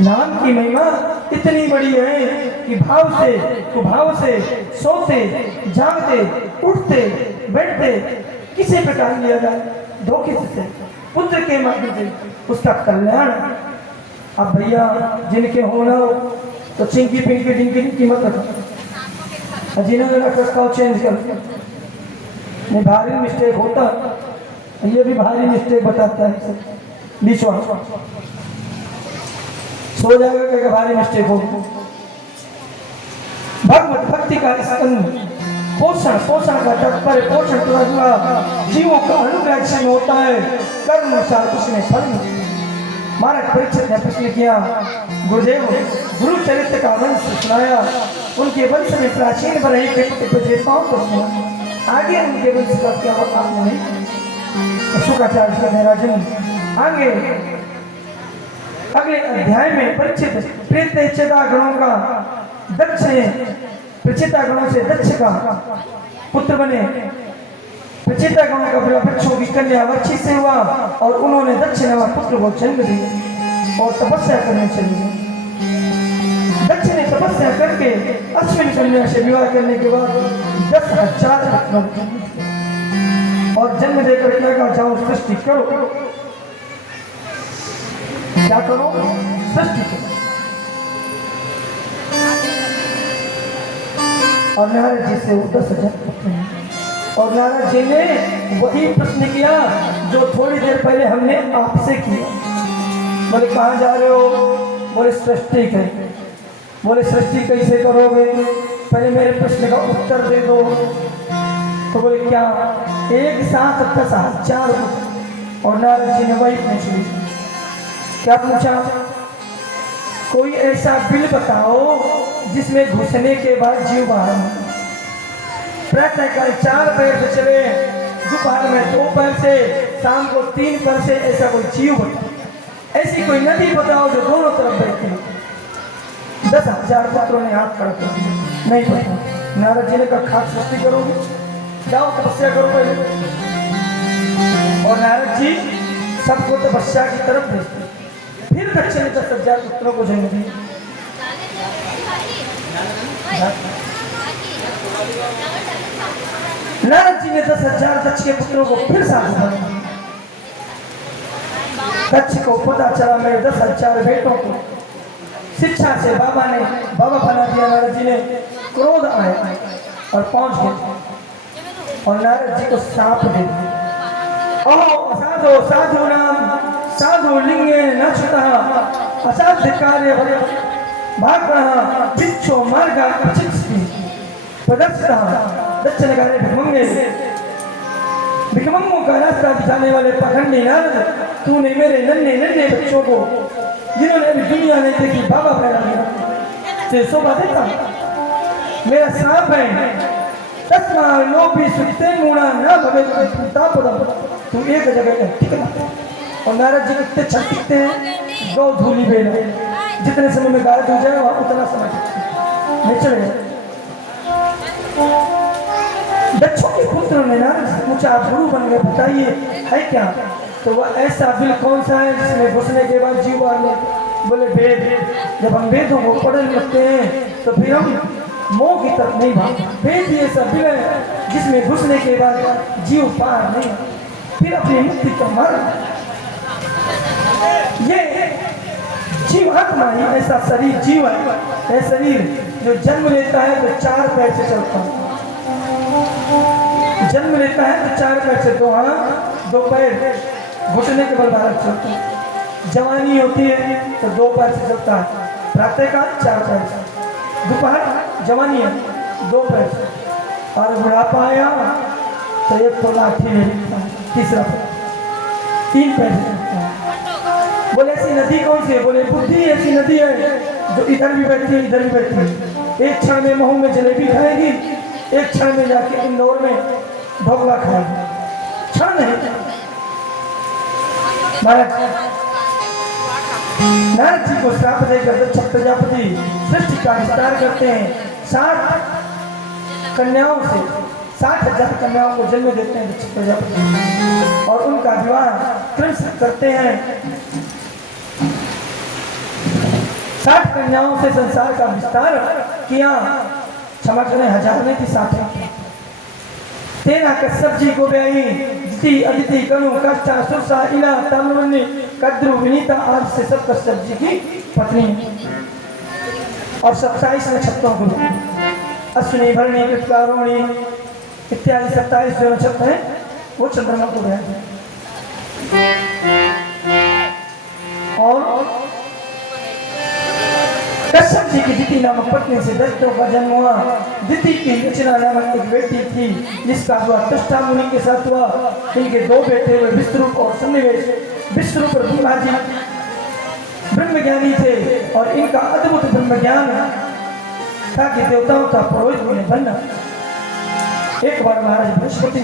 नाम की महिमा इतनी बड़ी है कि भाव से कुभाव से सोते जागते उठते बैठते किसी प्रकार लिया जाए धोखे से पुत्र के माध्यम से उसका कल्याण। अब भैया जिनके होना हो तो चिंकी पिंकी डिंकी की मत रखो, जिन्होंने रख रखा हो चेंज कर। नहीं भारी मिस्टेक होता, ये भी भारी मिस्टेक बताता है बीच सो जाएगा क्या भारी मिस्टेक हो। भगवत भक्ति का स्कंद पोषण पोषण का तात्पर्य पोषण जीवों का अनुग्रह जिसमें होता है कर्म अनुसार उसने फल। महाराज परीक्षित ने प्रश्न किया, गुरुदेव गुरु चरित्र का वंश सुनाया, उनके वंश में प्राचीन बरही के विजेताओं को सुना, आगे उनके वंश का क्या होता नहीं। शुक्राचार्य कहते राजन आगे अगले अध्याय में परीक्षित प्रेतचेता गणों का दक्ष प्रचेता गणों से दक्ष का पुत्र बने। प्रचेता गणों का वृक्षों की कन्या वक्षी से हुआ और उन्होंने दक्ष नामक पुत्र को जन्म दिया और तपस्या करने चले। दक्ष ने तपस्या करके अश्विनी कन्या से विवाह करने के बाद 10,000 और जन्म देकर क्या कहा, जाओ सृष्टि करो। क्या करो? सृष्टि करो। और नारद जी से 10,000 पुत्र हैं। और नारद जी ने वही प्रश्न किया जो थोड़ी देर पहले हमने आपसे किया। बोले कहाँ जा रहे हो? बोले सृष्टि करें। बोले सृष्टि कैसे करोगे? पहले मेरे प्रश्न का उत्तर दे दो। तो बोले क्या? एक साथ 10,000 पुत्र। और नारद जी ने वही पूछ लिया। क्या पूछा? कोई ऐसा बिल बताओ जिसमें घुसने के बाद जीव बाहर हो। प्रातःकाल 4 पैर से चले, दोपहर में 2 पैर से, शाम को 3 पैर से, ऐसा कोई जीव बताओ। ऐसी कोई नदी बताओ जो दोनों तरफ बहती है। 10,000 पुत्रों ने हाथ खड़ा कर दिया, नहीं पता। नारद जी ने कहा खाक सृष्टि करोगे, जाओ तपस्या करो पहले। और नारद जी सबको तपस्या की तरफ भेजते। फिर दक्ष ने 10,000 पुत्रों को जन्म दिया। नारद जी ने 10,000 दक्ष के पुत्रों को फिर साथ दिया। दक्ष को पता चला मेरे 10,000 बेटों को शिक्षा से बाबा बना दिया। नारद जी ने क्रोध आया और पहुंच गए और नारद जी को सांप दे दिया। ओह असाधो साधु नाम साधु लिंगे नक्षता असाध्य कार्य भाग बिच्छो मार्गा प्रदर्शिता। दक्ष ने कहा भिखमंगों का रास्ता दिखाने वाले पखंडी नारद, तूने मेरे नन्हे नन्हे बच्चों को जिन्होंने अभी दुनिया नहीं देखी बाबा फैला दिया। शोभा देता मेरा सांप है। तस्मा लोभी सुखते मुड़ा ना भवे तुम एक जगह ठीक है। और नारद जी कितने छटकते हैं, गौ धूली बेल है, जितने समय में गाय धो जाए वहां उतना समय नहीं चलेगा। दक्षों के पुत्र ने नारद से पूछा आप गुरु बन गए, बताइए है क्या? तो वह ऐसा बिल कौन सा है जिसमें घुसने के बाद जीव बाहर नहीं? बोले वेद। जब हम वेदों को पढ़ने लगते हैं तो फिर हम मोह की तरफ नहीं भागते। वेद ये ऐसा बिल है जिसमें घुसने के बाद जीव पार नहीं, फिर अपनी मुक्ति का मार्ग। ये जीवात्मा ही ऐसा शरीर जीवन है, शरीर जो जन्म लेता है तो 4 पैर से चलता है। जन्म लेता है तो 4 पैर से, 2 हाथ 2 पैर, घुटने के बल भारत चलता है। जवानी होती है तो 2 पैर से चलता है, प्रातःकाल 4 पैर से, दोपहर जवानी है 2 पैर से, और बुढ़ापा आया तो 1 तो लाठी में, तीसरा 3 पैर से चलता है। बोले ऐसी नदी कौन सी है? बोले बुद्धि ऐसी नदी है जो इधर भी बैठती है इधर भी बैठती है। एक क्षण में महू में जलेबी खाएगी, एक क्षण में जाके इंदौर में ढोकला खाएगी। क्षण है। नारद जी को श्राप देकर दक्ष प्रजापति सृष्टि का विस्तार करते हैं। 60 कन्याओं से 60,000 कन्याओं को जन्म देते हैं दक्ष प्रजापति और उनका विवाह क्रम से करते हैं। 60 कन्याओं से संसार का विस्तार किया। क्षमा करें, 1000 नहीं थी, 60 तेना कश्यप जी को ब्याही दिति अदिति कनु कष्टा सुरसा इला ताम्रवन्नी कद्रु विनीता आज से सब कश्यप जी की पत्नी। और 27 नक्षत्रों को अश्विनी भरणी कृतिका रोहिणी इत्यादि 27 जो नक्षत्र हैं वो चंद्रमा को ब्याही। और कश्यप जी की दिति नामक पत्नी से दैत्यों का जन्म हुआ। दिति की रचना नामक एक बेटी थी जिसका विवाह त्वष्टा मुनि के साथ हुआ। इनके 2 बेटे हुए विश्वरूप और सन्निवेश। विश्वरूप ब्रह्मा जी ब्रह्मज्ञानी थे और इनका अद्भुत ब्रह्म ज्ञान था कि देवताओं का पुरोहित उन्हें बनना। एक बार महाराज बृहस्पति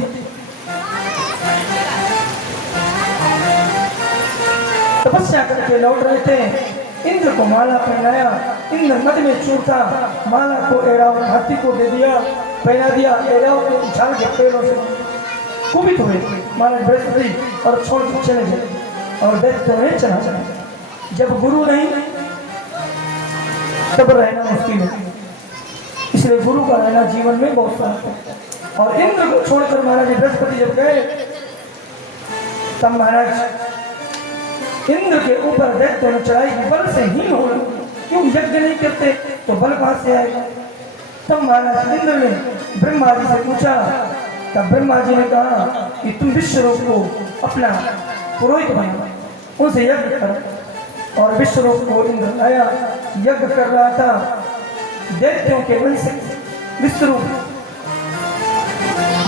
तपस्या करके लौट रहे थे। इंद्र को माला पहनाया। इंद्र मद में चूर था। माला को ऐरावत हाथी को दे दिया, पहना दिया। ऐरावत को उछाल के पैरों से कुपित हुए महाराज बृहस्पति और छोड़ के चले गए। और दैत्यों ने चला चला। जब गुरु नहीं तब रहना मुश्किल है, इसलिए गुरु का रहना जीवन में बहुत सारा है। और इंद्र को छोड़कर महाराज बृहस्पति जब गए तब महाराज इंद्र के ऊपर दैत्यों ने चढ़ाई की बल से हीन हो गए। क्यों यज्ञ नहीं करते तो बल कहां से आएगा। तब महाराज इंद्र ने ब्रह्मा जी से पूछा। तब ब्रह्मा जी ने कहा कि तुम विश्वरूप को अपना पुरोहित बनाओ, उनसे यज्ञ करो। और विश्वरूप को इंद्र आया, यज्ञ कर रहा था दैत्यों के वंश से। विश्वरूप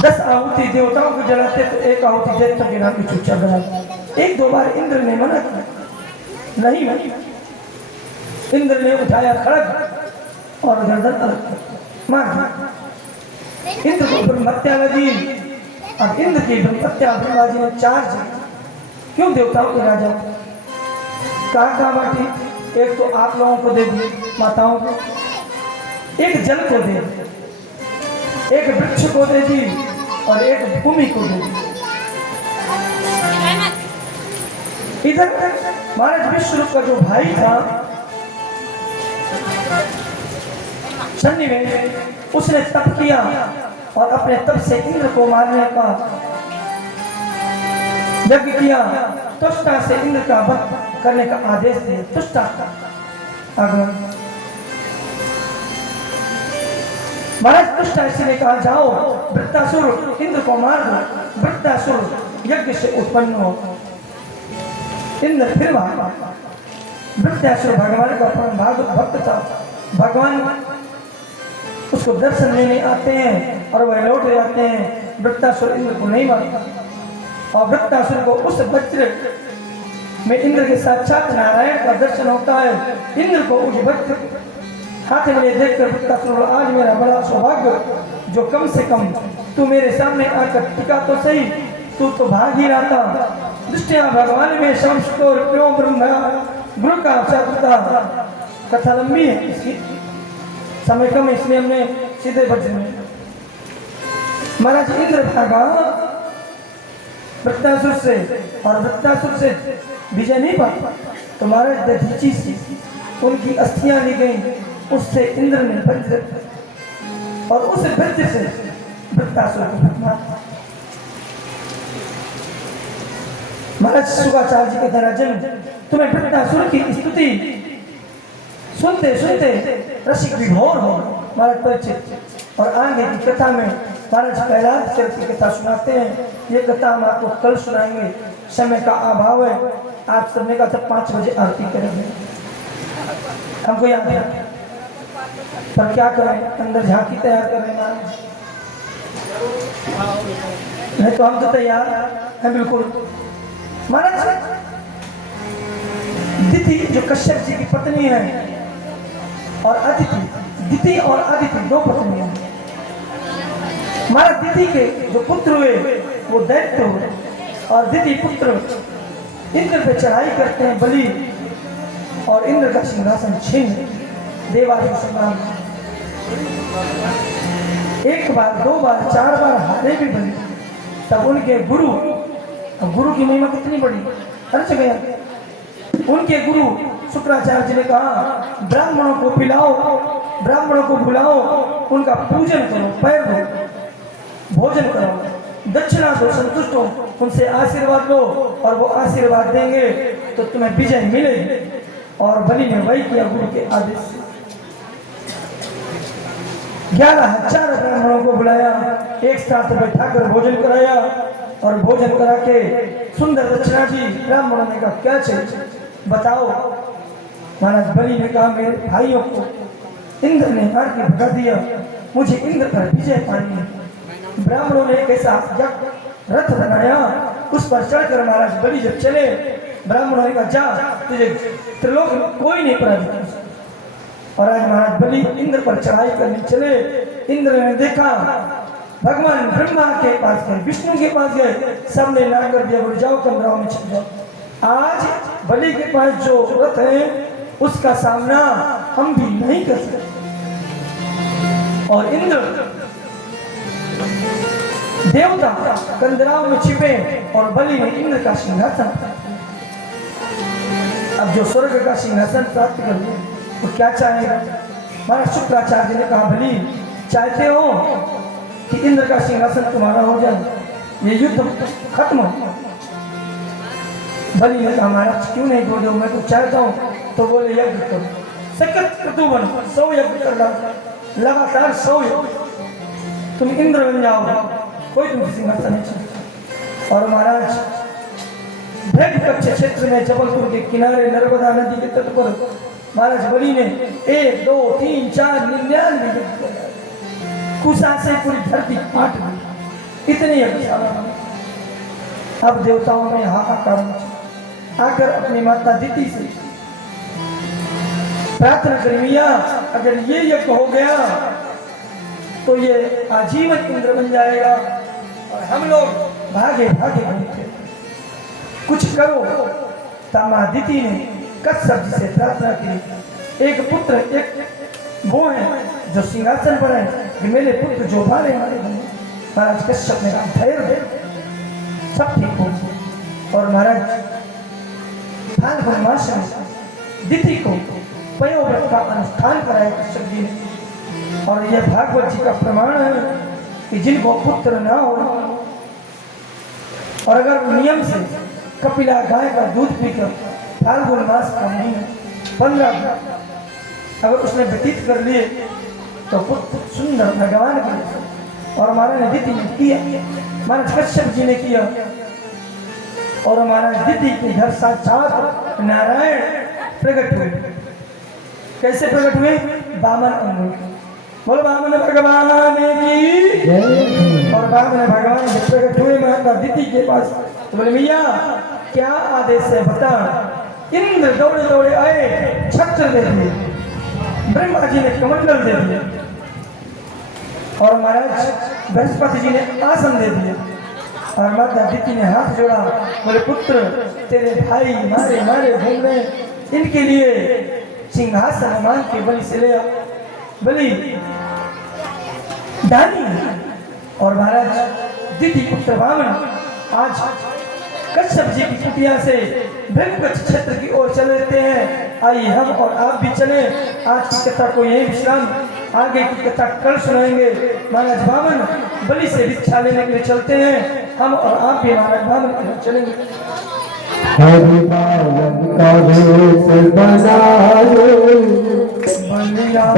10 आहुति देवताओं को जलाते तो 1 आहुति दैत्यों के नाम की चुच्चा बनाते। 1-2 बार इंद्र ने मना किया, नहीं मानी। इंद्र ने उठाया खड़ग और गर्दन अलग मार दी। इंद्र को ब्रह्महत्या लगी। अब इंद्र की ब्रह्महत्या ब्रह्मा जी ने चार्ज क्यों देवताओं के राजा कहा बांटी। एक तो आप लोगों को दे दी माताओं को, एक जल को दे दी, एक वृक्ष को दे दी और एक भूमि को दे दी। इधर महाराज विश्वरूप का जो भाई था सन्निवेश, उसने तप किया और अपने तप से इंद्र को मारने का यज्ञ किया। तुष्टा से इंद्र का वध करने का आदेश दिया। तुष्टा आगमन महाराज तुष्टा इसलिए कहा जाओ वृत्तासुर इंद्र को मार दो। वृत्तासुर यज्ञ से उत्पन्न हो। इंद्र फिर वृत्तासुर भगवान का परम भक्त था। भगवान उसको दर्शन लेने आते हैं और वह लौट जाते हैं। वृत्तासुर इंद्र को नहीं मारता। और वृत्तासुर को उस वज्र में इंद्र के साक्षात नारायण का दर्शन होता है। इंद्र को उस वज्र हाथ में देखकर वृत्तासुर, आज मेरा बड़ा सौभाग्य जो कम से कम तू मेरे सामने आकर टिका तो सही, तू तो भाग ही रहा था। दृष्टिया भगवान में शमस्कोर प्यो ब्रह्म गुरु का अवसर। कथा लंबी है, इसकी समय कम, इसलिए हमने सीधे वज्र में। महाराज इंद्र भागा वृत्तासुर से और वृत्तासुर से विजय नहीं पाता तो महाराज दधीची से उनकी अस्थियां ली गई। उससे इंद्र ने वज्र और उस वज्र से वृत्तासुर को मारा। महाराज शुक्राचार्य जी के धराजन तुम्हें वृत्तासुर की स्तुति सुनते सुनते रसिक विभोर हो महाराज परिचित। और आगे की कथा में महाराज कैलाश चरित्र की कथा सुनाते हैं। ये कथा हम आपको कल सुनाएंगे, समय का अभाव है। आप सबने कहा था 5 बजे आरती करेंगे, हमको याद है, पर क्या करें, अंदर झांकी तैयार करें महाराज, नहीं तो हम तो तैयार हैं बिल्कुल। महाराज दिति जो कश्यप जी की पत्नी है और अदिति, दिति और अदिति 2 पत्नी हैं। महाराज दिति के जो पुत्र हुए वो दैत्य हुए और दिति पुत्र इंद्र पे चढ़ाई करते हैं बलि और इंद्र का सिंहासन छीन देवासुर संग्राम। 1 बार 2 बार 4 बार हारे भी बलि। तब उनके गुरु की महिमा कितनी बड़ी, हर जगह उनके गुरु शुक्राचार्य जी ने कहा ब्राह्मणों को पिलाओ, ब्राह्मणों को बुलाओ, उनका पूजन करो, पैर धो, भोजन करो, दक्षिणा दो, संतुष्ट हो, उनसे आशीर्वाद लो और वो आशीर्वाद देंगे तो तुम्हें विजय मिलेगी। और बलि ने वही किया गुरु के आदेश से। 11,000 ब्राह्मणों को बुलाया, एक साथ बैठाकर भोजन कराया और भोजन करा के सुंदर दक्षिणा दी। ब्राह्मणों ने कहा क्या चाहिए बताओ। महाराज बलि ने कहा मेरे भाइयों को इंद्र ने मार के भगा दिया, मुझे इंद्र पर विजय पानी है। ब्राह्मणों ने एक ऐसा रथ बनाया, उस पर चढ़कर महाराज बलि जब चले, ब्राह्मणों ने कहा जा तुझे त्रिलोक में कोई नहीं पराजित। और आज महाराज बलि इंद्र पर चढ़ाई करने चले। इंद्र ने देखा, भगवान ब्रह्मा के पास गए, विष्णु के पास गए, सबने ना कर दिया, बोले जाओ कमराओं में छिप जाओ। आज बलि के पास जो रथ है उसका सामना हम भी नहीं कर सकते। और इंद्र देवता कंदराओं में छिपे और बलि ने इंद्र का सिंहासन। अब जो स्वर्ग का सिंहासन प्राप्त कर ले वो क्या चाहेगा। महाराज शुक्राचार्य ने कहा बलि चाहते हो कि इंद्र का सिंहासन तुम्हारा हो जाए, ये युद्ध खत्म हो। बलि ने कहा महाराज क्यों नहीं बोलो, मैं तो चाहता हूँ। तो बोले यज्ञ करो, सखत क्रतु बनो, 100 यज्ञ कर लो, लगातार 100 यज्ञ, तुम इंद्र बन जाओ, कोई तुम सिंहासन नहीं चाहिए। और महाराज क्षेत्र में जबलपुर के किनारे नर्मदा नदी के तट पर महाराज बलि ने 1 2 3 4 99 कुशा से पूरी धरती काट दी। इतनी अब देवताओं ने हाहाकार मचा, आकर अपनी माता दिति से प्रार्थना करी, मिया अगर ये यज्ञ हो गया तो ये आजीवन इंद्र बन जाएगा और हम लोग भागे भागे घूमते, कुछ करो। तामा दिति ने कश्यप जी से प्रार्थना की, एक पुत्र एक वो है जो सिंहासन पर है, कि मेरे पुत्र जो भारे हमारे बने। महाराज कश्यप ने कहा धैर्य दे, सब ठीक हो। और महाराज फाल्गुन मास में दिति को पयोव्रत का अनुष्ठान कराया कश्यप जी ने। और यह भागवत जी का प्रमाण है कि जिनको पुत्र ना हो और अगर नियम से कपिला गाय का दूध पीकर फाल्गुन मास का महीना 15 दिन अगर उसने व्यतीत कर लिए तो पुत्र सुंदर भगवान के लिए। और महाराज ने दिति ने किया, महाराज कश्यप जी ने किया। और महाराज दिति के घर साक्षात नारायण प्रकट हुए। कैसे प्रकट हुए? वामन अंग। बोलो वामन भगवान की। और वामन भगवान जब प्रकट हुए माता दिति के पास तो बोले मैया क्या आदेश है बता। इंद्र दौड़े दौड़े आए, छत्र दे दिए, ब्रह्मा जी ने कमंडल दे दिए और महाराज बृहस्पति जी ने आसन दे दिए। और माता दिति ने हाथ जोड़ा, बोले पुत्र तेरे भाई मारे मारे घूम रहे, इनके लिए सिंहासन मांग के बलि से ले आओ। बलि दानी। और महाराज दिति पुत्र वामन आज कश्यप जी की कुटिया से भृगुगच्छ क्षेत्र की ओर चल लेते हैं। आइए हम और आप भी चले। आज की कथा को यही विश्राम, आगे की कथा कल सुनाएंगे। महाराज वामन बलि से भिक्षा लेने के लिए चलते हैं, हम और आप भी महाराज वामन के लिए चलेंगे।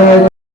हरि